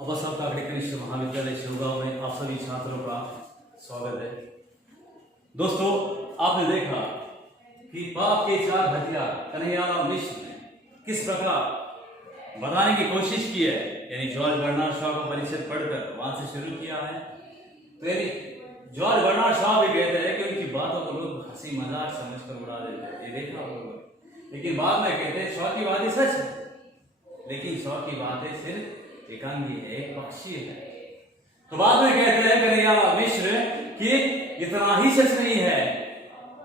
अवस्था कनिष्ठ महाविद्यालय शिवगांव में आप सभी छात्रों का स्वागत है। दोस्तों, आपने देखा कि पाप के चार हथियार कन्हैयालाल मिश्र ने किस प्रकार बताने की कोशिश की है, यानी जॉर्ज बर्नार्ड शॉ का परिचय पढ़कर वहां से शुरू किया है। तो यानी जॉर्ज बर्नार्ड शॉ भी कहते हैं कि उनकी बातों को लोग हंसी मजाक समझकर उड़ा देते हैं, ये देखा होगा। लेकिन बाद में कहते हैं शॉ की बातें सच है, लेकिन शॉ की बातें सिर्फ एकांगी है, एक पक्षीय है। तो बाद में कहते हैं कन्हैयालाल मिश्र कि इतना ही सच नहीं है,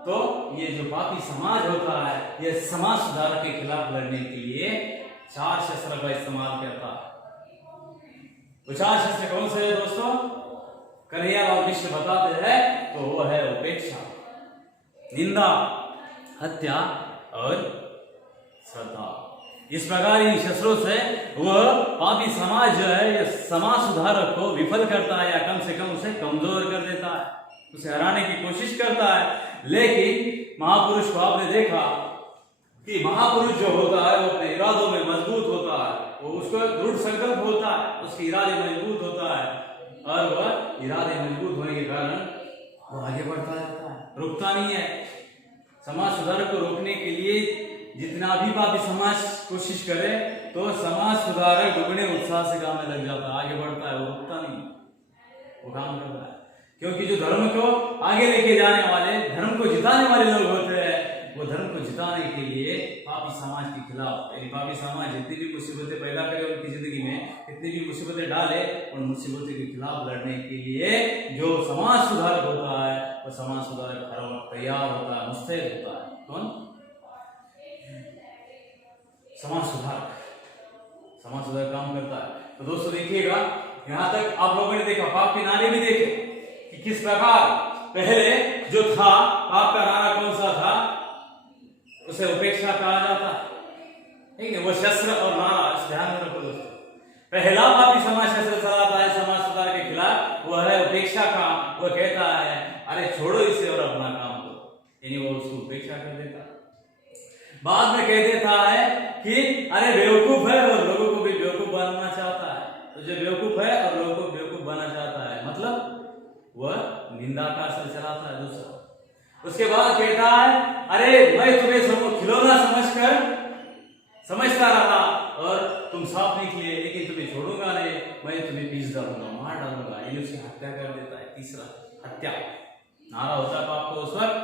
तो ये जो पापी समाज होता है, ये समाज सुधार के खिलाफ लड़ने के लिए चार शस्त्र का इस्तेमाल करता है। वो चार शस्त्र कौन से है दोस्तों? कन्हैयालाल मिश्र बताते हैं तो वो है उपेक्षा, निंदा, हत्या और श्रद्धा। इस प्रकार इन शस्त्रों से वह पापी समाज जो है, ये समाज सुधारक को विफल करता है या कम से कम उसे कमजोर कर देता है, उसे हराने की कोशिश करता है। लेकिन महापुरुष को आपने देखा कि महापुरुष जो होता है वो अपने इरादों में मजबूत होता है, वो उसका दृढ़ संकल्प होता है, उसके इरादे मजबूत होता है और वह इरादे मजबूत होने के कारण वो आगे बढ़ता जाता है, रुकता नहीं है। समाज सुधारक को रोकने के लिए जितना भी पापी समाज कोशिश करे तो समाज सुधारक दुगने उत्साह से काम में लग जाता है, आगे बढ़ता है, वो रुकता नहीं, वो काम करता है। क्योंकि जो धर्म को आगे लेके जाने वाले, धर्म को जिताने वाले लोग होते हैं, वो धर्म को जिताने के लिए पापी समाज के खिलाफ, यानी पापी समाज जितनी भी मुसीबतें पैदा करे उनकी जिंदगी में, कितनी भी मुसीबतें डाले, उन मुसीबतों के खिलाफ लड़ने के लिए जो समाज सुधारक होता है, वो समाज सुधारक हर वक्त तैयार होता है, मुस्तैद होता है। कौन? समाज सुधारक काम करता है। तो दोस्तों देखिएगा, यहां तक आप लोगों ने देखा, पाप के नारे भी देखे कि किस प्रकार पहले जो था पाप का नारा कौन सा था, उसे उपेक्षा कहा जाता है, ठीक है। वो शस्त्र और नारा ध्यान में रखो दोस्तों। पहला पापी समाज शस्त्र चलाता है समाज सुधार के खिलाफ, वो है उपेक्षा का। वो कहता है अरे छोड़ो इसे और अपना काम करो, यानी वो उसको उपेक्षा कर देता है। बाद में कह देता है कि अरे बेवकूफ है और लोगों को भी बेवकूफ बनाना चाहता है। तो जो बेवकूफ है और लोगों को बेवकूफ बनाना चाहता है, मतलब वह निंदा का असर चलाता है दूसरा। उसके बाद कहता है अरे मैं तुम्हें खिलौना समझता रहा और तुम साफ निकले, लेकिन तुम्हें छोड़ूंगा नहीं, मैं तुम्हें पीस डालूंगा, मार डालूंगा, ये उसकी हत्या कर देता है। तीसरा हत्या नारा होता है पाप को उस वक्त,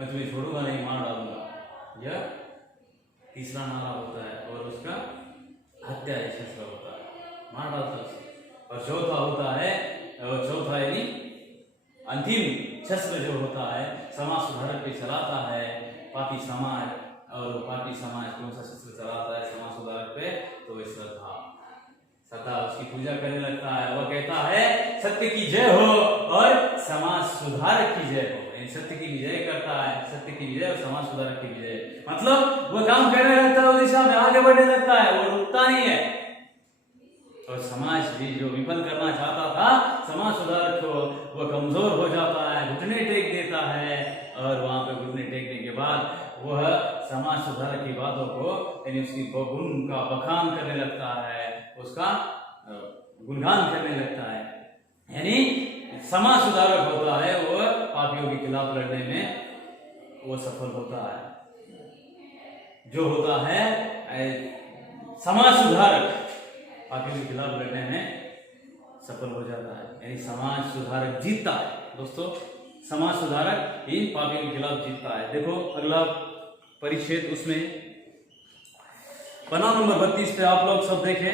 मैं तुम्हें छोड़ूंगा नहीं, मार डालूंगा, यह तीसरा नारा होता है। और उसका हत्या शस्त्र होता है, मार डालता है उसे। और चौथा होता है, चौथा यानी अंतिम शस्त्र जो होता है समाज सुधारक पे चलाता है पापी समाज। और पापी समाज कौन सा शस्त्र चलाता है समाज सुधारक पे? तो वह श्रद्धा, उसकी पूजा करने लगता है। वह कहता है सत्य की जय हो और समाज सुधारक की जय हो, यानी सत्य की विजय करता है, सत्य की विजय और समाज सुधारक की विजय। मतलब वह काम करने लगता है, उस दिशा में आगे बढ़ने लगता है, वो रुकता नहीं है। और समाज भी जो विफल करना चाहता था समाज सुधारक को, वो कमजोर हो जाता है, घुटने टेक देता है। और वहां पे घुटने टेकने के बाद वह समाज सुधारक की बातों को, यानी उसकी गुण का बखान करने लगता है, उसका गुणगान करने लगता है। यानी समाज सुधारक होता है, वह पापियों के खिलाफ लड़ने में वो सफल होता है। जो होता है समाज सुधारक पापियों के खिलाफ लड़ने में सफल हो जाता है, यानी समाज सुधारक जीतता है। दोस्तों, समाज सुधारक इन पापियों के खिलाफ जीतता है। देखो अगला परिच्छेद, उसमें पन्ना नंबर 32 पे आप लोग सब देखें,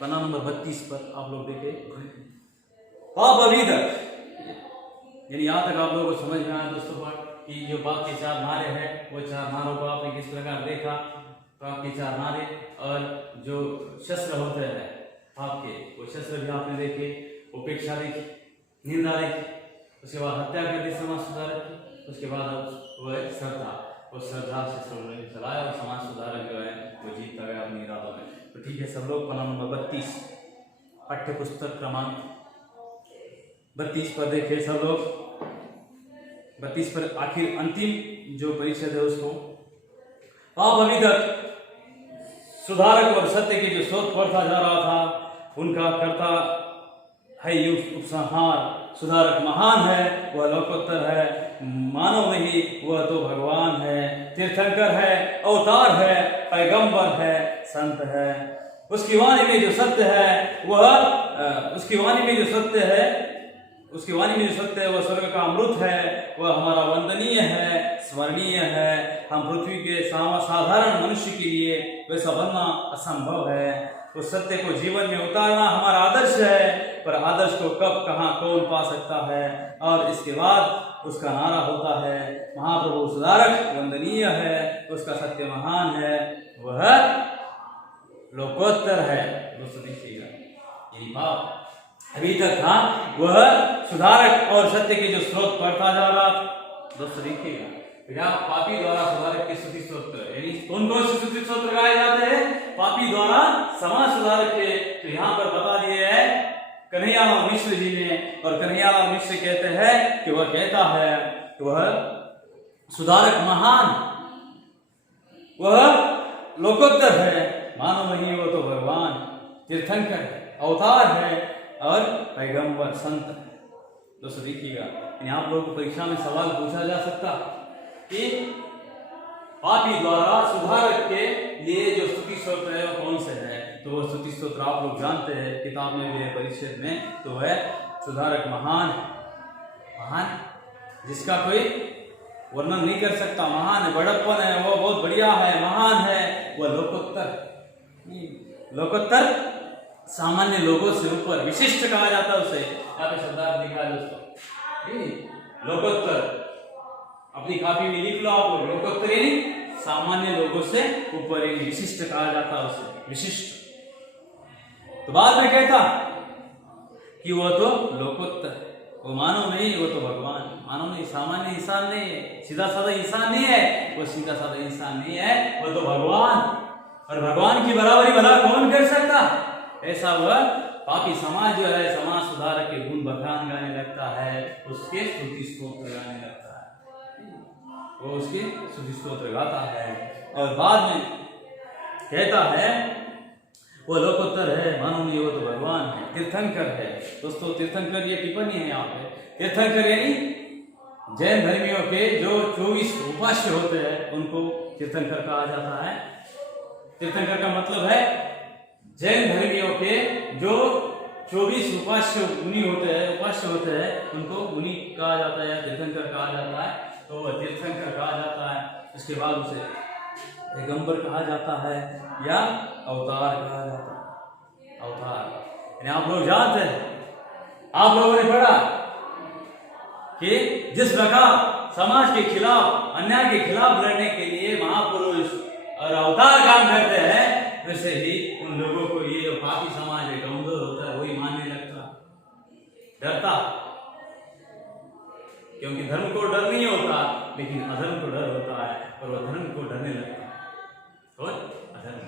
पन्ना नंबर 32 पर आप लोग देखें, पाप अविदक, यानी यहां तक आप लोगों को समझ में आया दोस्तों बात कि जो पाप के चार नारे हैं, वो चार नारों को आपने किस प्रकार देखा, पाप के चार नारे और जो शस्त्र होते हैं पाप के, वो शस्त्र भी आपने देखे। उपेक्षा देखी, निंदा देखी, उसके बाद हत्या कर दी समाज सुधारक की, उसके बाद वह श्रद्धा, वो श्रद्धा शस्त्र उन्होंने चलाया और समाज सुधारक जो है वो जीतता गया अपने इरादों में। तो ठीक है, सब लोग पन्ना नंबर 32 पाठ्य पुस्तक क्रमांक 32 पर देखे सब लोग। 32 पर आखिर अंतिम जो परिच्छेद है उसको, पाप अविदक सुधारक और सत्य की जो शोध पड़ता जा रहा था, उनका करता है ये उपसंहार। सुधारक महान है, वह लोकोत्तर है, मानव नहीं वह तो भगवान है। तीर्थंकर है, अवतार है, पैगंबर है, संत है। उसकी वाणी में जो सत्य है वह उसकी वाणी में जो सत्य है वह स्वर्ग का अमृत है। वह हमारा वंदनीय है, स्मरणीय है। हम पृथ्वी के साधारण मनुष्य के लिए वैसा बनना असंभव है। उस सत्य को जीवन में उतारना हमारा आदर्श है, पर आदर्श को कब कहाँ कौन पा सकता है। और इसके बाद उसका नारा होता है महाप्रभु सुधारक वंदनीय है, उसका सत्य महान है, वह लोकोत्तर है। दोस्तों देखिएगा, यही भाव अभी तक था, वह सुधारक और सत्य के जो स्रोत पढ़ता जा रहा था। दोस्तों देखिएगा, पापी द्वारा सुधारक के स्तुति स्तोत्र, यानी कौन कौन से स्तुति स्तोत्र गाए जाते हैं? पापी द्वारा समाज सुधारक के। तो यहाँ पर बता दिए है कन्हैयालाल मिश्र जी ने, और कन्हैयालाल मिश्र कहते हैं कि वह कहता है कि वह सुधारक महान, वह लोकोत्तर है, मानव नहीं वो तो भगवान, तीर्थंकर है, अवतार है और पैगंबर संत है। दोस्तों देखिएगा, आप लोगों को परीक्षा में सवाल पूछा जा सकता कि पापी द्वारा सुधारक के लिए जो स्तुति स्तोत्र है वो कौन से है? तो वो स्तुति स्तोत्र आप लोग जानते हैं, किताब में भी है, परिच्छेद में, तो है सुधारक महान, महान जिसका कोई वर्णन नहीं कर सकता, महान है, बड़प्पन है, वो बहुत बढ़िया है, महान है। वह लोकोत्तर, लोकोत्तर सामान्य लोगों से ऊपर, विशिष्ट कहा जाता है उसे। यहाँ पे शब्दार्थ लिखा है दोस्तों, लोकोत्तर, अपनी कॉपी में लिख लो आप, लोकोत्तर यानी सामान्य लोगों से ऊपर, यानी विशिष्ट कहा जाता है उसे, विशिष्ट। तो बाद में कहता कि वो तो लोकोत्तर, वो मानव नहीं वो तो भगवान, मानव नहीं, सामान्य इंसान नहीं है, सीधा साधा इंसान नहीं है, वो सीधा साधा इंसान नहीं है, वो तो भगवान। और भगवान की बराबरी भला कौन कर सकता? ऐसा वह पापी समाज जो है, समाज सुधारक के गुण बखान गाने लगता है, उसके स्तुति स्तोत्र गाने लगता है, वो उसके स्तुति स्तोत्र गाता है। और बाद में कहता है वो लोकोत्तर है, मानो नहीं वो तो भगवान है, तीर्थंकर है। दोस्तों तीर्थंकर ये टिप्पणी है यहाँ पे, तीर्थंकर यानी जैन धर्मियों के जो 24 उपास्य होते हैं उनको तीर्थंकर कहा जाता है। तीर्थंकर का मतलब है जैन धर्मियों के जो 24 उपास्य मुनि होते हैं, उपास्य होते हैं, उनको मुनि कहा जाता है, तीर्थंकर कहा जाता है। तो वह तीर्थंकर कहा जाता है। उसके बाद उसे पैगंबर कहा जाता है या अवतार कहा जाता है। अवतार यानी आप लोग जानते हैं, आप लोगों ने पढ़ा कि जिस प्रकार समाज के खिलाफ, अन्याय के खिलाफ लड़ने के लिए महापुरुष और अवतार काम करते हैं, वैसे ही उन लोगों को ये जो पापी समाज है, कमजोर होता है, वही मानने लगता, डरता। क्योंकि धर्म को डर नहीं होता, लेकिन अधर्म को डर होता है, और वह धर्म को डरने लगता है। और अधर्म,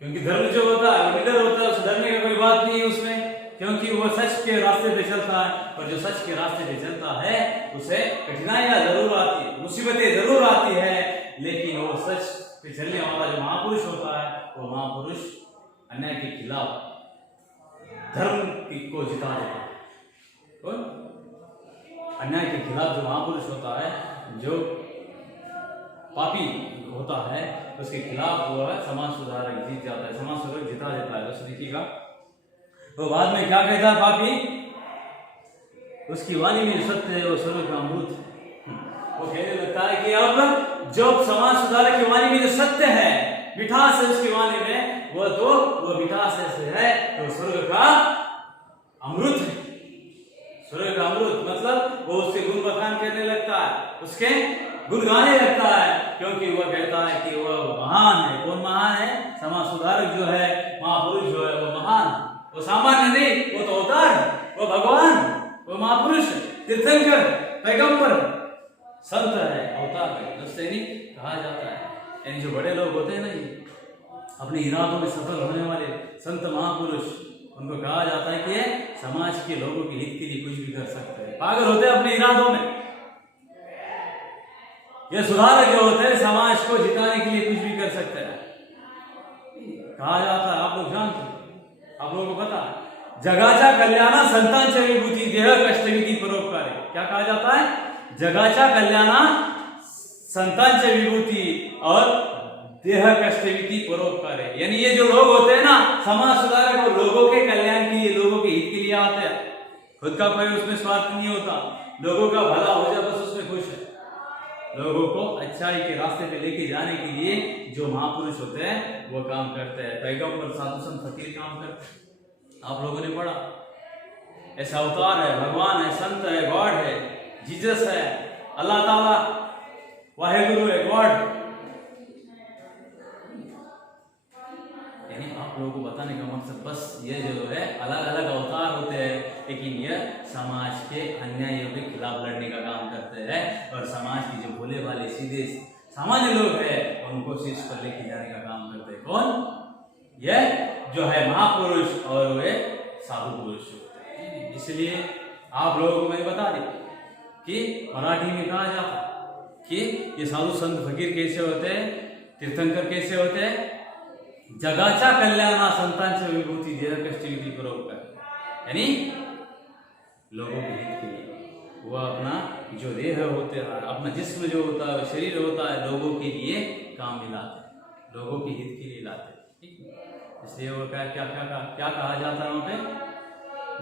क्योंकि धर्म जो होता है वो निडर होता है, उसे डरने का कोई बात नहीं है उसमें, क्योंकि वो सच के रास्ते पे चलता है। और जो सच के रास्ते पे चलता है उसे कठिनाइयां जरूर आती है, मुसीबतें जरूर आती है, लेकिन वो सच पे चलने वाला जो महापुरुष होता है, वो महापुरुष अन्याय के खिलाफ धर्म को जिता देता है। और अन्याय के खिलाफ जो महापुरुष होता है, जो पापी होता है, उसके खिलाफ वो समाज सुधारक जीत जाता है, समाज सुधारक जिता देता है। दोस्तों देखिएगा, तो बाद में क्या कहता है पापी? उसकी वाणी में सत्य है, वो स्वर्ग का अमृत है। वो कहने लगता है कि अब जब समाज सुधारक की वाणी में जो सत्य है, मिठास है उसकी वाणी में, वो मिठास ऐसे है तो स्वर्ग का अमृत है। स्वर्ग का अमृत मतलब वो उससे गुण बखान करने लगता है, उसके गुण गाने लगता है, क्योंकि वह कहता है कि वह महान है। कौन महान है? समाज सुधारक जो है, महापुरुष जो है, वो महान, वो सामान्य नहीं, वो तो अवतार है, वो भगवान, वो महापुरुष है, तीर्थंकर, पैगंबर, संत है, अवतार है। उससे नहीं कहा जाता है, यानी जो बड़े लोग होते हैं ना, अपने इरादों में सफल होने वाले संत महापुरुष, उनको कहा जाता है कि समाज के लोगों के हित के लिए कुछ भी कर सकते हैं। पागल होते हैं अपने इरादों में। ये सुधारक जो होते हैं, समाज को जिताने के लिए कुछ भी कर सकते हैं, कहा जाता है। आप लोग जानते हैं, आप लोगों जगाच्या कल्याणा संतांच्या विभूती देह कष्टविधी परोपकारे। क्या कहा जाता है? जगाच्या कल्याणा संतांच्या विभूती और देह कष्टविधी परोपकारे। यानी ये जो लोग होते हैं ना समाज सुधारक, वो लोगों के कल्याण के लिए, लोगों के हित के लिए आते हैं। खुद का कोई उसमें स्वार्थ नहीं होता, लोगों का भला हो जाए बस उसमें खुश है। लोगों को अच्छाई के रास्ते पे लेके जाने के लिए जो महापुरुष होते हैं वो काम करते हैं। पैगंबर, साधु संत, फकीर काम करते हैं। आप लोगों ने पढ़ा, ऐसा अवतार है, भगवान है, संत है, गॉड है, जीसस है, अल्लाह ताला, वाहेगुरु है, गॉड। यानी आप लोगों को बताने का मकसद बस ये जो है अलग अलग अवतार होते हैं, लेकिन यह समाज के अन्यायों के खिलाफ लड़ने का काम करते हैं और समाज की जो भोले भाले सीधे सामान्य लोग हैं उनको शीर्ष पर लेके जाने का काम करते हैं। कौन? यह जो है महापुरुष और वे साधु पुरुष होते हैं। इसलिए आप लोगों को मैं बता दें कि मराठी में कहा जाता कि ये साधु संत फकीर कैसे होते हैं, तीर्थंकर कैसे होते हैं? जगाच्या कल्याणा संतांच्या विभूती देह कष्टविधी परोपकार। यानी लोगों के हित के लिए वह अपना जो देह होते हैं, अपना जिस्म जो होता है, शरीर होता है, लोगों के लिए काम में लाते हैं, लोगों के हित के लिए लाते हैं। ठीक है, इसलिए वो क्या क्या क्या क्या कहा जाता है वहां पे?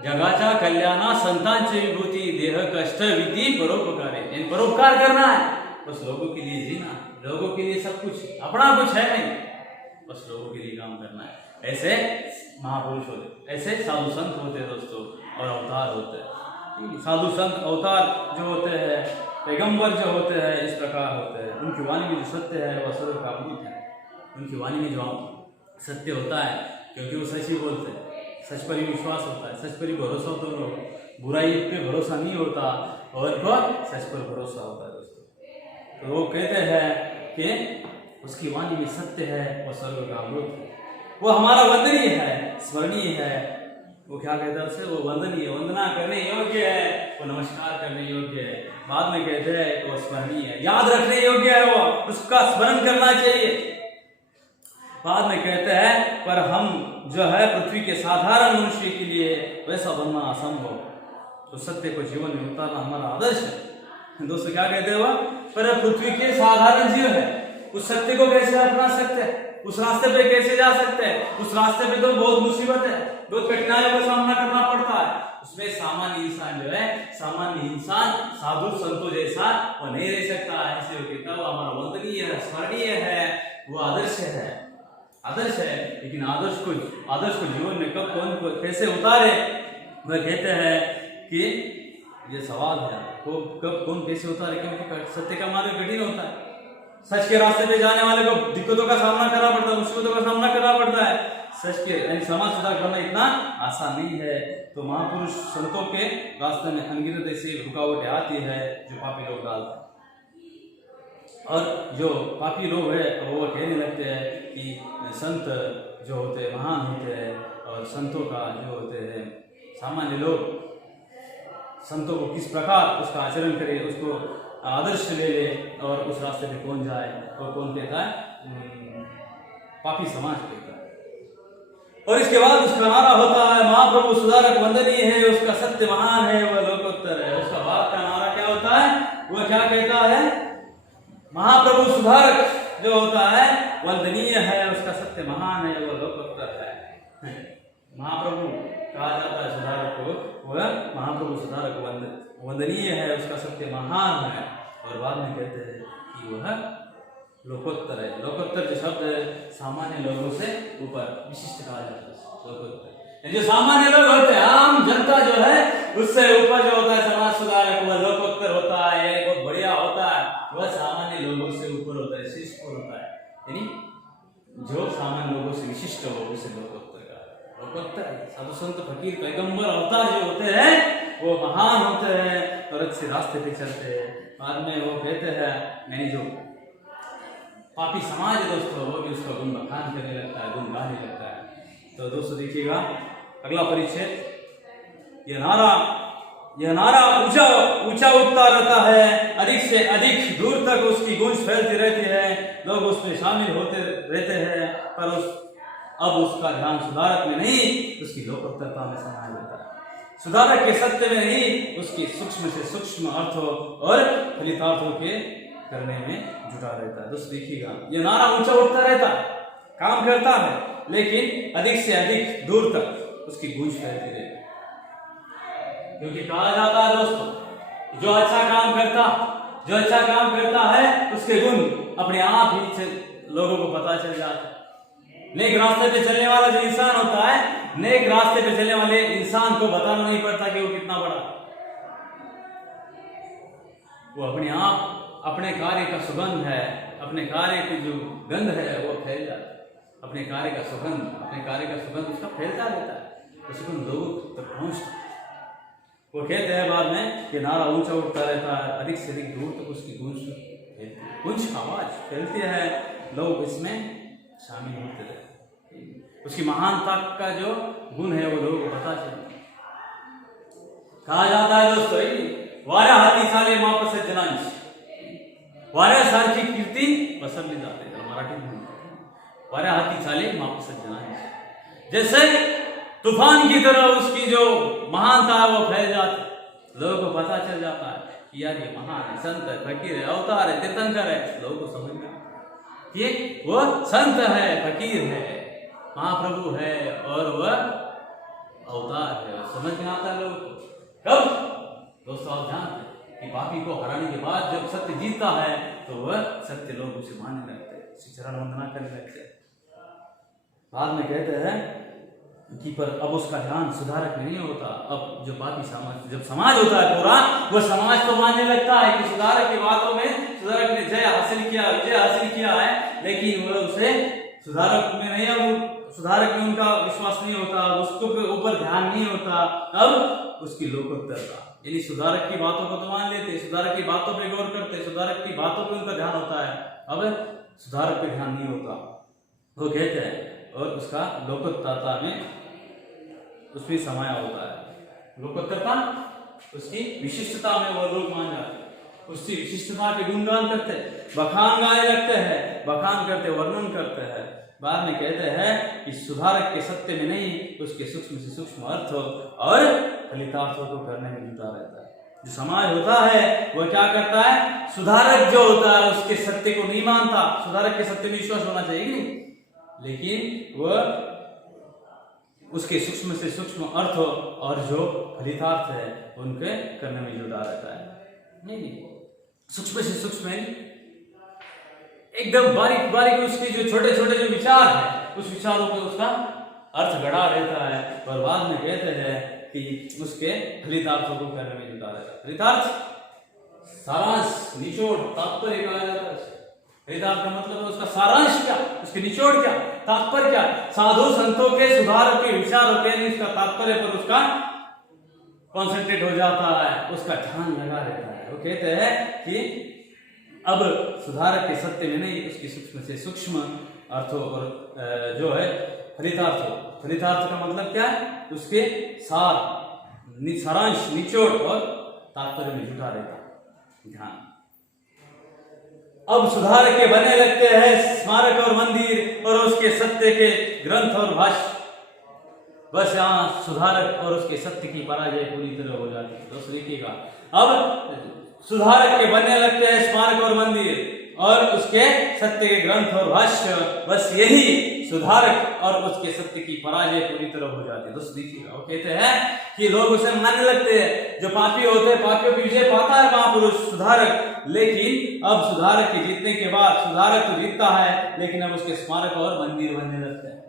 जगाच्या कल्याणा संतांची विभूती देह कष्टविधी परोपकारे। यानी परोपकार करना है, बस लोगों के लिए जीना, लोगों के लिए सब कुछ, अपना कुछ है नहीं, बस लोगों के लिए काम करना है। ऐसे महापुरुष होते, ऐसे साधु संत होते हैं दोस्तों, और अवतार होते हैं। साधु संत अवतार जो होते हैं, पैगंबर जो होते हैं, इस प्रकार होते हैं। उनकी वाणी में जो सत्य है वह सर्व का अमृत है। उनकी वाणी में जो सत्य होता है, क्योंकि वो सच ही बोलते हैं, सच पर ही विश्वास होता है, सच पर ही भरोसा होता है। लोग बुराई पे भरोसा नहीं होता और सच पर भरोसा होता है दोस्तों। तो वो कहते हैं कि उसकी वाणी में सत्य है, वो सर्व का अमृत है, वो हमारा वंदनीय है, स्मरणीय है। वो क्या कहता है उसे? वो वंदनीय, वंदना करने योग्य है, वो नमस्कार करने योग्य है। बाद में कहते हैं वो स्मरणीय है, याद रखने योग्य है, वो उसका स्मरण करना चाहिए। बाद में कहते हैं पर हम जो है पृथ्वी के साधारण मनुष्य के लिए वैसा बनना असंभव, तो सत्य को जीवन में उतारना हमारा आदर्श है। दोस्तों क्या कहते हैं? वो पर पृथ्वी के साधारण जीव है, उस सत्य को कैसे अपना सकते हैं, उस रास्ते पे कैसे जा सकते हैं? उस रास्ते पे तो बहुत मुसीबत है, बहुत कठिनाइयों का सामना करना पड़ता है। उसमें सामान्य इंसान जो है, सामान्य इंसान साधु संतों जैसा वो नहीं रह सकता है। इसलिए वो कहता है वो हमारा वंदनीय है, स्मरणीय है, वो आदर्श है, आदर्श है। लेकिन आदर्श को जीवन में कब कौन को कैसे उतारे, वह कहते हैं कि ये सवाल है, कब कौन कैसे उतारे, क्योंकि सत्य का मार्ग कठिन होता है। सच के रास्ते पे जाने वाले को दिक्कतों का सामना करना पड़ता है, मुश्किलों का सामना करना पड़ता है। सच के समाज सुधार करना इतना आसान नहीं है। तो महापुरुष संतों के रास्ते में अनगिनत ऐसी रुकावटें आती है जो पापी लोग डालते हैं, और जो पापी लोग है वो कहने लगते हैं कि संत जो होते हैं महान होते हैं, और संतों का जो होते हैं सामान्य लोग, संतों को किस प्रकार उसका आचरण करे, उसको आदर्श ले ले और उस रास्ते पे कौन जाए, और कौन कहता है? पापी समाज कहता है। और इसके बाद उसका नारा होता है महाप्रभु सुधारक वंदनीय है, उसका सत्य महान है, वह लोकोत्तर है। उसका बाद का नारा क्या होता है? वह क्या कहता है? महाप्रभु सुधारक जो होता है वंदनीय है, उसका सत्य महान है, वह लोकोत्तर है। महाप्रभु कहा जाता है सुधारक को, वह महाप्रभु सुधारक वंदनीय है, उसका सत्य महान है। और बाद में कहते हैं कि वह लोकोत्तर है। लोकोत्तर जो शब्द है सामान्य लोगों से ऊपर, विशिष्ट कहा जाता है लोकोत्तर। जो सामान्य लोग होते हैं, आम जनता जो है उससे ऊपर जो होता है समाज सुधारक, वह लोकोत्तर होता है, यानी बहुत बढ़िया होता है। वह सामान्य लोगों से ऊपर होता है, शीर्ष पर होता है, यानी जो सामान्य लोगों से विशिष्ट हो उसे लोकोत्तर का लोकोत्तर। साधु संत फकीर पैगंबर अवतार जो होते हैं वो महान होते हैं और अच्छे रास्ते पे चलते हैं। बाद में वो कहते हैं, यानी जो पापी समाज है दोस्तों, वो भी उसका गुण बखान करने लगता है, गुण गाने लगता है। तो दोस्तों देखिएगा अगला परिच्छेद, यह नारा ऊंचा उठता रहता है, अधिक से अधिक दूर तक उसकी गूंज फैलती रहती है, लोग उसमें शामिल होते रहते हैं, पर अब उसका ध्यान सुधारक में नहीं उसकी लोकोत्तरता में समाया रहता है। सुधारक के सत्य में नहीं उसके सूक्ष्म से सूक्ष्म अर्थों और फलितार्थों के करने में जुटा रहता है। दोस्तों देखिएगा, ये नारा ऊंचा उठता रहता है, काम करता है, लेकिन अधिक से अधिक दूर तक उसकी गूंज फैलती रहती है। क्योंकि कहा जाता है दोस्तों, जो अच्छा काम करता है उसके गुण अपने आप ही से लोगों को पता चल जाता है। नेक रास्ते पे चलने वाला जो इंसान होता है, नेक रास्ते पे चलने वाले इंसान को बताना नहीं पड़ता कि वो कितना बड़ा, वो अपने आप अपने कार्य का सुगंध है, अपने कार्य की जो गंध है वो फैल जाता है। अपने कार्य का सुगंध उसका फैलता रहता है, तो सुगंध लोगों तक पहुंचता है। वो कहते हैं बाद में कि नारा ऊंचा उठता रहता है, अधिक से अधिक दूर तक उसकी गूंज आवाज फैलती है, लोग इसमें शामिल होते रहते। उसकी महानता का जो गुण है वो लोगों को पता चलता है। कहा जाता है दोस्तों, वाऱ्या हाती साले माप सज्जनांची, वाऱ्यासारखी कीर्ती पसरली जाते, मराठी में वाऱ्या हाती साले माप सज्जनांची। जैसे तूफान की तरह उसकी जो महानता है वो फैल जाती, लोगों को पता चल जाता है कि यार ये महान है, संत है, फकीर है, अवतार है, तीर्थंकर है। लोगों को समझ में कि वो संत है, फकीर है, महाप्रभु है और वह अवतार है, समझ में आता है लोगों को। कब दोस्तों आप जानते हैं कि पापी को हराने के बाद जब सत्य जीतता है तो वह सत्य लोग उसे मानने लगते हैं, उसकी चरण वंदना करने लगते हैं। बाद में कहते हैं कि पर अब उसका ध्यान सुधारक में नहीं होता। अब जो पापी समाज, जब समाज होता है पूरा, वह समाज तो मानने लगता है कि सुधारक की बातों में सुधारक ने विजय हासिल किया है, लेकिन वह उसे सुधारक में नहीं, अब सुधारक में उनका विश्वास नहीं होता, उसको ऊपर ध्यान नहीं होता। अब उसकी लोकोत्तरता, यानी सुधारक की बातों को तो मान लेते, सुधारक की बातों पे गौर करते, सुधारक की बातों पे उनका ध्यान होता है, अब सुधारक पे ध्यान नहीं होता। वो कहते हैं और उसका लोकोत्तरता में उसमें समाया होता है। लोकोत्तरता उसकी विशिष्टता में वो लोग मान जाते हैं, उसकी विशिष्टता के गुणगान करते हैं, बखान गाने लगते हैं, बखान करते, वर्णन करते हैं। बाद में कहते हैं कि सुधारक के सत्य में नहीं उसके सूक्ष्म से सूक्ष्म अर्थ और फलितार्थों को करने में जुटा रहता है। जो समाज होता है वह क्या करता है, सुधारक जो होता है उसके सत्य को नहीं मानता। सुधारक के सत्य में विश्वास होना चाहिए नहीं, लेकिन वह उसके सूक्ष्म से सूक्ष्म अर्थ और जो फलितार्थ है उनके करने में जुटा रहता है। नहीं, सूक्ष्म से सूक्ष्म एकदम बारीक बारीक उसके जो छोटे छोटे जो विचार है उस विचारों पे उसका अर्थ गड़ा रहता है। और बाद में कहते हैं कि उसके फलितार्थों को करने में जुटा रहता है। फलितार्थ सारांश, निचोड़, तात्पर्य कहा जाता है। फलितार्थ का मतलब है उसका सारांश क्या, उसके निचोड़ क्या, तात्पर्य क्या, साधु संतों के सुधार के विचारों के उसका तात्पर्य पर उसका कॉन्सेंट्रेट हो जाता है, उसका ध्यान लगा रहता है। वो कहते हैं कि अब सुधारक के सत्य में नहीं उसकी सूक्ष्म से सूक्ष्म अर्थों और जो है फलितार्थ का मतलब क्या है, उसके सारांश, निचोड़ और तात्पर्य में जुटा रहता है ध्यान। अब सुधारक के बनने लगते हैं स्मारक और मंदिर और उसके सत्य के ग्रंथ और भाष्य। बस यहाँ सुधारक और उसके सत्य की पराजय पूरी तरह हो जाती है। दोस्तों देखिएगा, अब सुधारक के बनने लगते हैं स्मारक और मंदिर और उसके सत्य के ग्रंथ और भाष्य। बस यही सुधारक और उसके सत्य की पराजय पूरी तरह हो जाती है। दोस्तों देखिएगा, वो कहते हैं कि लोग उसे मानने लगते हैं, जो पापी होते हैं पापियों की विजय पाता है महापुरुष सुधारक। लेकिन अब सुधारक के जीतने के बाद सुधारक तो जीतता है, लेकिन अब उसके स्मारक और मंदिर बनने लगते हैं।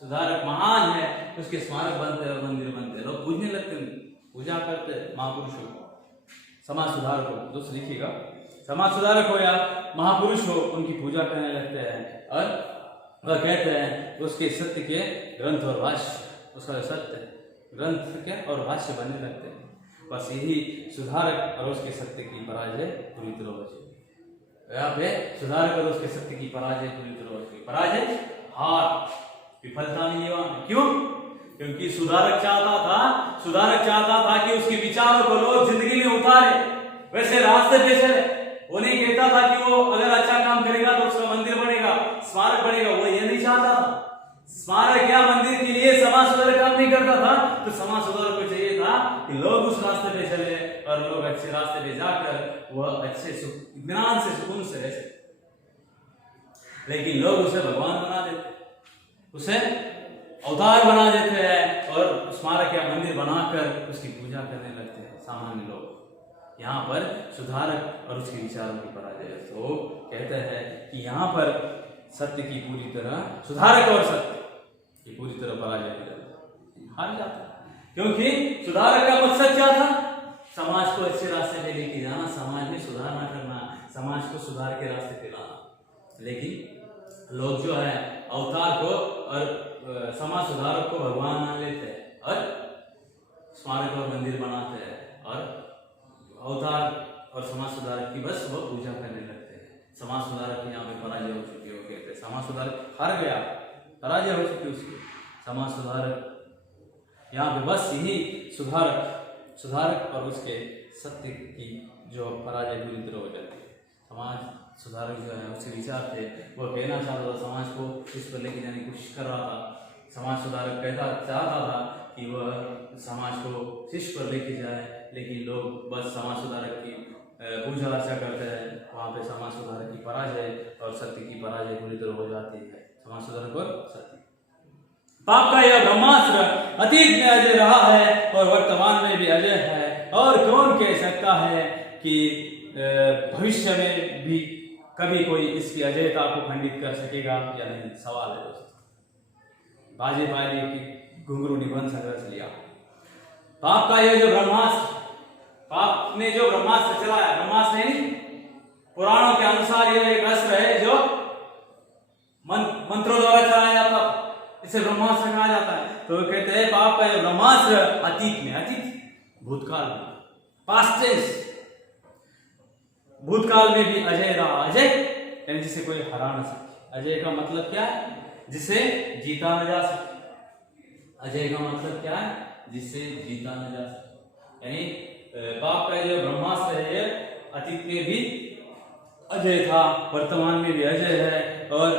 सुधारक महान है, उसके स्मारक बनते हैं और मंदिर बनते हैं, लोग पूजने लगते हैं, पूजा करते हैं महापुरुषों को, समाज सुधारक हो। दोस्तों देखिएगा, समाज सुधारक हो या महापुरुष हो, उनकी पूजा करने लगते हैं और वह कहते हैं उसके सत्य के ग्रंथ और भाष्य, उसका सत्य ग्रंथ के और भाष्य बनने लगते हैं। बस यही सुधारक और उसके सत्य की पराजय पूरी तरह हो जाए। यहाँ पे सुधारक और उसके सत्य की पराजय पूरी तरह हो जाए। पराजय, हार, विफलता नहीं है। क्यों? क्योंकि सुधारक चाहता था कि उसके विचारों को लोग जिंदगी में उतारे, वैसे रास्ते पे चले। वो नहीं कहता था कि वो अगर अच्छा काम करेगा तो उसका मंदिर बनेगा, स्मारक बनेगा। वो ये नहीं चाहता था। स्मारक बिगड़ता था तो समाज सुधारक को चाहिए था कि लोग उस रास्ते पे चले और लोग अच्छे रास्ते पे जाकर वह अच्छे इत्मीनान से सुकून से रह सके। लेकिन लोग उसे भगवान बना देते, उसे अवतार बना देते हैं और स्मारक या मंदिर बनाकर उसकी पूजा करने लगते हैं सामान्य लोग। यहाँ पर सुधारक और उसके विचारों की पराजय। तो कहते हैं कि यहाँ पर सत्य की पूरी तरह, सुधारक और सत्य की पूरी तरह पराजय हो जाती है, हार जाता है। क्योंकि सुधारक का मकसद क्या था? समाज को अच्छे रास्ते पे लेके जाना, समाज में सुधारना करना, समाज को सुधार के रास्ते पे लाना। लेकिन लोग जो है अवतार को और समाज सुधारक को भगवान मान लेते हैं और स्मारक और मंदिर बनाते हैं और अवतार और समाज सुधारक की बस वो पूजा करने लगते हैं। समाज सुधारक यहाँ पे पराजय हो चुकी है, कहते हैं समाज सुधारक हार गया, पराजय हो चुकी उसकी। समाज सुधारक यहाँ पे बस यही सुधारक और उसके सत्य की जो पराजय पूरी तरह हो जाती है। समाज सुधारक जो है उसके विचार थे, वो कहना चाहता था समाज को इस पर लेके जाने की कोशिश कर रहा था। समाज सुधारक चाहता था कि वह समाज को शीर्ष पर लेके जाए, लेकिन लोग बस समाज सुधारक की पूजा अर्चा करते हैं। वहाँ पे समाज सुधारक की पराजय और सत्य की पराजय पूरी तरह हो जाती है। समाज सुधारक और सत्य। पाप का यह ब्रह्मास्त्र अतीत में अजय रहा है और वर्तमान में भी अजय है, और कौन कह सकता है कि भविष्य में भी कभी कोई इसकी अजयता को खंडित कर सकेगा या नहीं? सवाल है दोस्तों। बाजे बाजे की घुंघरू निबंध संघर्ष लिया। पाप का यह जो ब्रह्मास्त्र, पाप ने जो ब्रह्मास्त्र चलाया, ब्रह्मास्त्र नहीं, पुराणों के अनुसार यह एक अस्त्र है जो मंत्रों द्वारा चलाया जाता, इसे ब्रह्मास्त्र कहा जाता है। तो कहते हैं पाप का यह ब्रह्मास्त्र अतीत में, अतीत भूतकाल में, पास्ट टेंस, भूतकाल में भी अजय रहा। अजय यानी जिसे कोई हरा न सके। अजय का मतलब क्या है? जिसे जीता न जा सके। अजय का मतलब क्या है? जिसे जीता न जा सके। यानी पाप का जो ब्रह्मास्त्र है यह अतीत में भी अजय था, वर्तमान में भी अजय है। और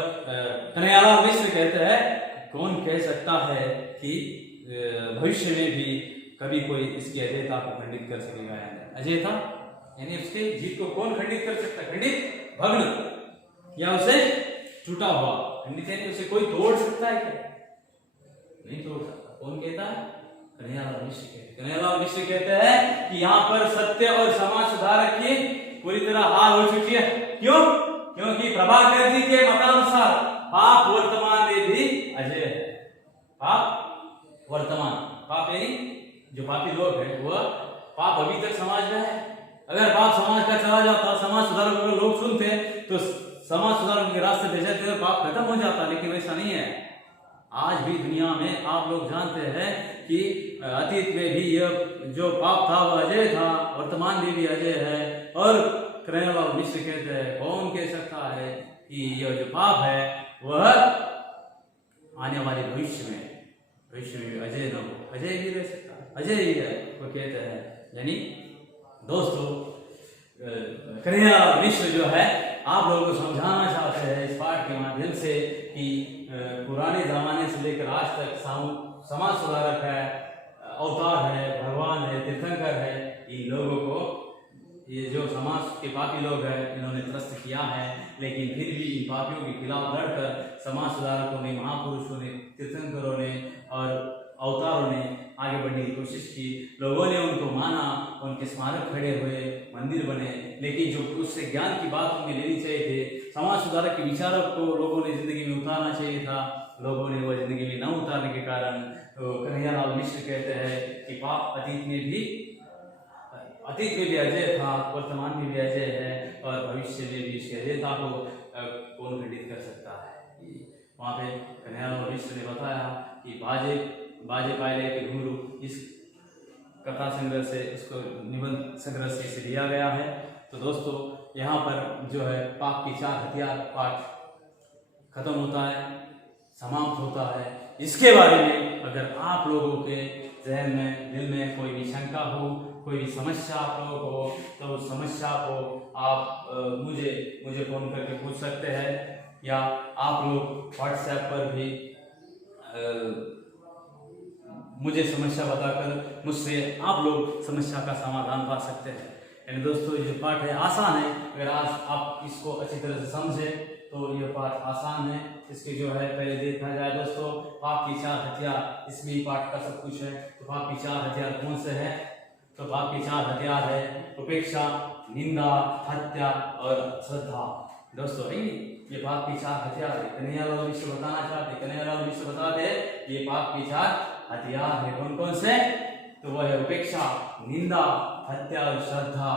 कन्हैयालाल मिश्र कहते हैं कौन कह सकता है कि भविष्य में भी कभी कोई इसकी अजयता को खंडित कर सकेगा या नहीं? अजयता यानी उसके जीत को कौन खंडित कर सकता है? खंडित, भग्न या उसे टूटा हुआ। खंडित यानी उसे कोई तोड़ सकता है क्या? नहीं तोड़ सकता। कौन कहता है? कन्हैयालाल मिश्र कहते हैं। कन्हैयालाल मिश्र कहते हैं कि यहाँ पर सत्य और समाज सुधारक की पूरी तरह हार हो चुकी है। क्यों? क्योंकि प्रभाकर जी के मतानुसार पाप वर्तमान में भी अजय है। पाप वर्तमान, पाप यानी जो पापी लोग हैं वह पाप अभी तक समाज में है। अगर पाप समाज का चला जाता, समाज सुधारक को लोग सुनते तो समाज सुधारक के रास्ते पे जाते तो पाप खत्म हो जाता, लेकिन वैसा नहीं है। आज भी दुनिया में आप लोग जानते हैं कि अतीत में भी यह जो पाप था वह अजय था, वर्तमान में भी अजय है। और कन्हैयालाल मिश्र कहते हैं कौन कह सकता है कि यह जो पाप है वह आने वाले भविष्य में भी अजय न हो? अजय भी रह सकता है, अजय ही है वो कहते हैं। यानी दोस्तों कन्हैयालाल मिश्र जो है आप लोगों को समझाना चाहते हैं इस पाठ के माध्यम से कि पुराने जमाने से लेकर आज तक समाज सुधारक है, अवतार है, भगवान है, तीर्थंकर है, इन लोगों को ये जो समाज के पापी लोग हैं इन्होंने त्रस्त किया है। लेकिन फिर भी इन पापियों के खिलाफ लड़कर समाज सुधारकों ने, महापुरुषों ने, तीर्थंकरों ने और अवतारों ने आगे बढ़ने की कोशिश की। लोगों ने उनको माना, उनके स्मारक खड़े हुए, मंदिर बने। लेकिन जो उससे ज्ञान की बात उन्हें लेनी चाहिए थे, समाज सुधारक के विचारों को लोगों ने जिंदगी में उतारना चाहिए था, लोगों ने वह जिंदगी में न उतारने के कारण तो कन्हैयालाल मिश्र कहते हैं कि पाप अतीत में भी अजय था, वर्तमान में भी अजय है और भविष्य में भी इसकी अजयता को कौन खंडित कर सकता है? वहाँ पे कन्हैयालाल मिश्र ने बताया कि बाजे पायले के घुंघरू इस कथा संग्रह से, इसको निबंध संग्रह से लिया गया है। तो दोस्तों यहाँ पर जो है पाप की 4 हथियार पाठ खत्म होता है, समाप्त होता है। इसके बारे में अगर आप लोगों के जहन में, दिल में कोई भी शंका हो, कोई भी समस्या आप लोगों को हो, तो उस समस्या को आप मुझे फोन करके पूछ सकते हैं, या आप लोग व्हाट्सएप पर भी मुझे समस्या बताकर मुझसे आप लोग समस्या का समाधान पा सकते हैं। यानी दोस्तों ये पाठ है आसान है, अगर आज आप इसको अच्छी तरह से समझे तो ये पाठ आसान है। इसके जो है पहले देखा जाए दोस्तों, पाप के 4 हथियार, इसमें पाठ का सब कुछ है। तो पाप के 4 हथियार कौन से हैं? तो पाप के 4 हथियार है उपेक्षा, निंदा, हत्या और श्रद्धा। दोस्तों है ये पाप के 4 हथियार है। कन्हैयालाल मिश्र बताना चाहते, कन्हैयालाल मिश्र बताते ये पाप के 4 हथियार है। कौन कौन से? तो वह है उपेक्षा, निंदा, हत्या और श्रद्धा।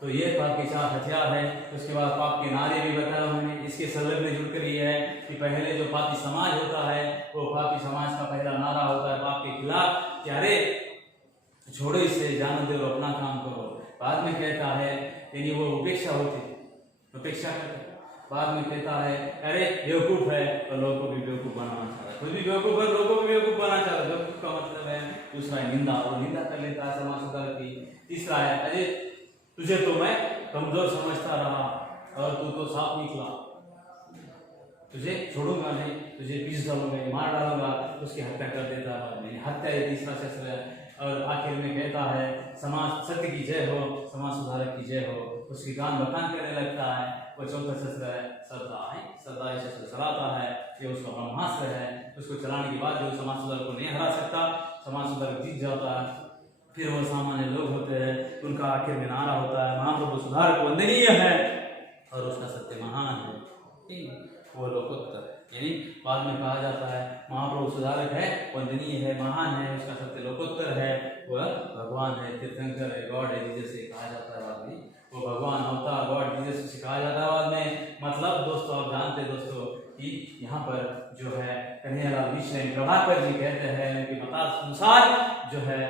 तो ये पाप के 4 हथियार है। उसके बाद पाप के नारे भी बताया उन्होंने। इसके संलग्न जुड़कर ये है कि पहले जो पापी समाज होता है वो पापी समाज का पहला नारा होता है पाप के खिलाफ कि अरे छोड़ो इसे, जाने दो, अपना काम करो। बाद में कहता है यानी वो उपेक्षा होती, उपेक्षा करता है। बाद में कहता है अरे बेवकूफ है और लोगों को भी बेवकूफ बनाना चाहता है, खुद भी बेवकूफ है, लोगों को भी बेवकूफ बनाना चाहता है। बेवकूफ का मतलब है। दूसरा है निंदा, वो निंदा कर लेता है समाज सुधार की। तीसरा है अरे तुझे तो मैं कमजोर समझता रहा और तू तो साफ निकला, तुझे छोड़ूंगा नहीं, तुझे पीस डालूंगा, मार डालूंगा, उसकी हत्या कर देता है। हत्या ये तीसरा शस्त्र है। और आखिर में कहता है समाज सत्य की जय हो, समाज सुधारक की जय हो, उसकी गान बखान करने लगता है। वो चौथा शस्त्र है श्रद्धा है। श्रद्धा ये शस्त्र चलाता है, ये उसका ब्रह्मास्त्र है। उसको चलाने के बाद जो समाज सुधारक को नहीं हरा सकता, समाज सुधारक जीत जाता है। फिर वो सामान्य लोग होते हैं, उनका आखिर में नारा होता है महाप्रभु सुधारक वंदनीय है और उसका सत्य महान है, वो लोकोत्तर। यानी बाद में कहा जाता है महाप्रभु सुधारक है, वंदनीय है, महान है, उसका सत्य लोकोत्तर है, वह भगवान है, तीर्थंकर है, गॉड है, जीसस से कहा जाता है। बाद में वो भगवान होता है, गॉड जीसस से कहा जाता है बाद में। मतलब दोस्तों आप जानते हैं दोस्तों कि यहाँ पर जो है कन्हैयालाल मिश्र प्रभाकर जी कहते हैं उनके मतानुसार जो है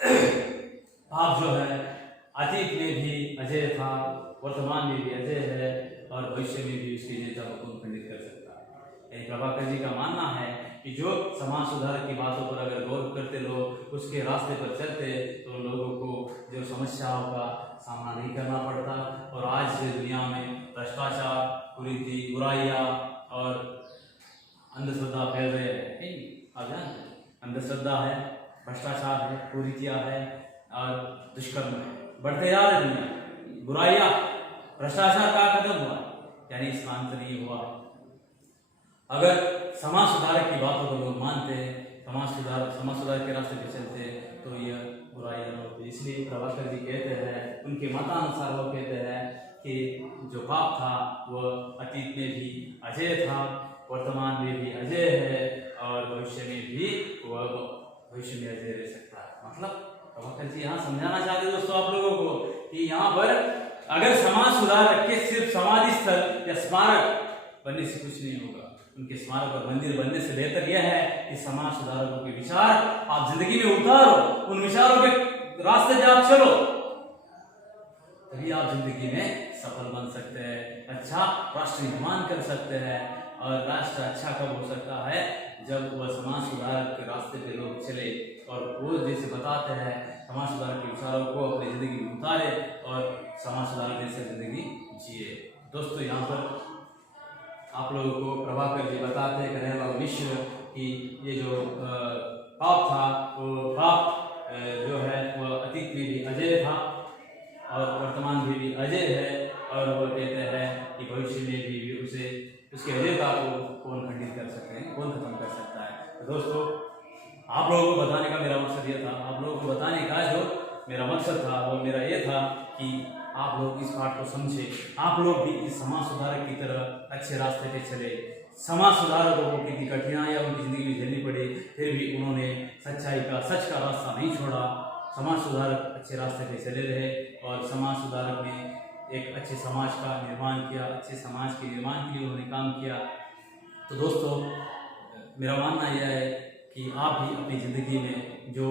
पाप जो है अतीत में भी अजय था, वर्तमान में भी अजय है और भविष्य में भी उसकी जयता को कौन खंडित कर सकता है। प्रभाकर जी का मानना है कि जो समाज सुधार की बातों पर अगर गौर करते लोग, उसके रास्ते पर चलते तो लोगों को जो समस्याओं का सामना नहीं करना पड़ता। और आज के दुनिया में भ्रष्टाचार, कुरीति, बुराइयां और अंधश्रद्धा फैल रहे हैं। आप जानते हैं अंधश्रद्धा है, भ्रष्टाचार है, कुरीतियां है और दुष्कर्म है, बढ़ते जा रहे दुनिया। बुराइयां, भ्रष्टाचार का खत्म हुआ यानी इसका अंत नहीं हुआ। अगर समाज सुधारक की बातों को लोग मानते हैं, समाज सुधार के रास्ते पे चलते तो यह बुराइयां न होती। इसलिए प्रभाकर जी कहते हैं, उनके मतानुसार वो कहते हैं कि जो पाप था वह अतीत में भी अजय था, वर्तमान में भी अजय है और भविष्य में भी वह भविष्य में अजय रह सकता है। मतलब प्रभाकर जी यहाँ समझाना चाहते हैं दोस्तों आप लोगों को कि यहाँ पर अगर समाज सुधारक के सिर्फ समाधि स्थल या स्मारक बनने से कुछ नहीं होगा। उनके स्मारक और मंदिर बनने से बेहतर यह है कि समाज सुधारकों के विचार आप जिंदगी में उतारो, उन विचारों के रास्ते पे आप चलो, तभी आप जिंदगी में सफल बन सकते हैं, अच्छा राष्ट्र निर्माण कर सकते हैं। और राष्ट्र अच्छा कब हो सकता है? जब वह समाज सुधारक के रास्ते पे लोग चले और वो जैसे बताते हैं समाज सुधारक के विचारों को अपनी जिंदगी में उतारे और समाज सुधारक जैसे जिंदगी जिए। दोस्तों यहाँ पर आप लोगों को प्रभाकर जी बताते हैं, कन्हैयालाल मिश्र कि ये जो पाप था वो पाप जो है वह अतीत में भी अजय था और वर्तमान में भी अजय है और वो कहते हैं कि भविष्य में भी उसे उसके अजयता को कौन खंडित कर सकते हैं, कौन खत्म कर सकता है। तो दोस्तों आप लोगों को बताने का मेरा मकसद ये था, आप लोगों को बताने का जो मेरा मकसद था वो मेरा ये था कि आप लोग इस पाठ को समझे, आप लोग भी इस समाज सुधारक की तरह अच्छे रास्ते पे चले। समाज सुधारकों को कितनी कठिनाइयाँ उनकी जिंदगी में झेलनी पड़ी, फिर भी उन्होंने सच्चाई का, सच का रास्ता नहीं छोड़ा। समाज सुधारक अच्छे रास्ते पे चले रहे और समाज सुधारक ने एक अच्छे समाज का निर्माण किया, अच्छे समाज के निर्माण के लिए उन्होंने काम किया। तो दोस्तों मेरा मानना यह है कि आप भी अपनी ज़िंदगी में जो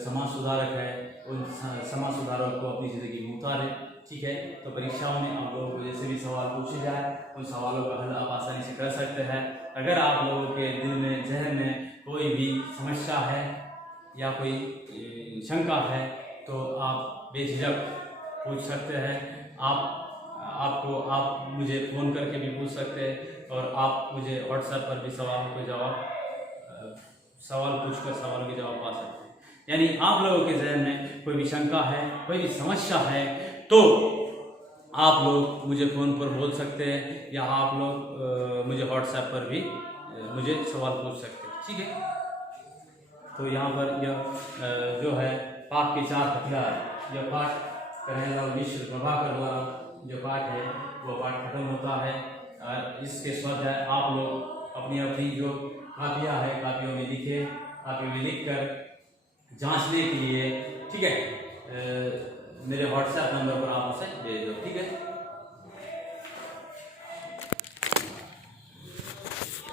समाज सुधारक है उन समाज सुधारक को अपनी ज़िंदगी में उतारें। ठीक है, तो परीक्षाओं में आप लोगों को जैसे भी सवाल पूछे जाए उन सवालों का हल आप आसानी से कर सकते हैं। अगर आप लोगों के दिल में, जहन में कोई भी समस्या है या कोई शंका है तो आप बेझिझक पूछ सकते हैं। आप मुझे फ़ोन करके भी पूछ सकते हैं और आप मुझे व्हाट्सएप पर भी सवालों के जवाब सवाल पूछकर सवालों के जवाब पा सकते हैं। यानी आप लोगों के जहन में कोई भी शंका है, कोई भी समस्या है, तो आप लोग मुझे फ़ोन पर बोल सकते हैं या आप लोग मुझे व्हाट्सएप पर भी मुझे सवाल पूछ सकते हैं। ठीक है, तो यहाँ पर यह जो है पाठ के 4 हथियार, यह पाठ कन्हैयालाल मिश्र प्रभाकर द्वारा जो पाठ है वो पाठ खत्म होता है। इसके स्वाध्याय आप लोग अपनी अपनी जो कापियाँ है कापियों में लिखे, कापियों में लिख कर जाँचने के लिए, ठीक है, मेरे व्हाट्सएप नंबर पर आप उसे भेज दो। ठीक है।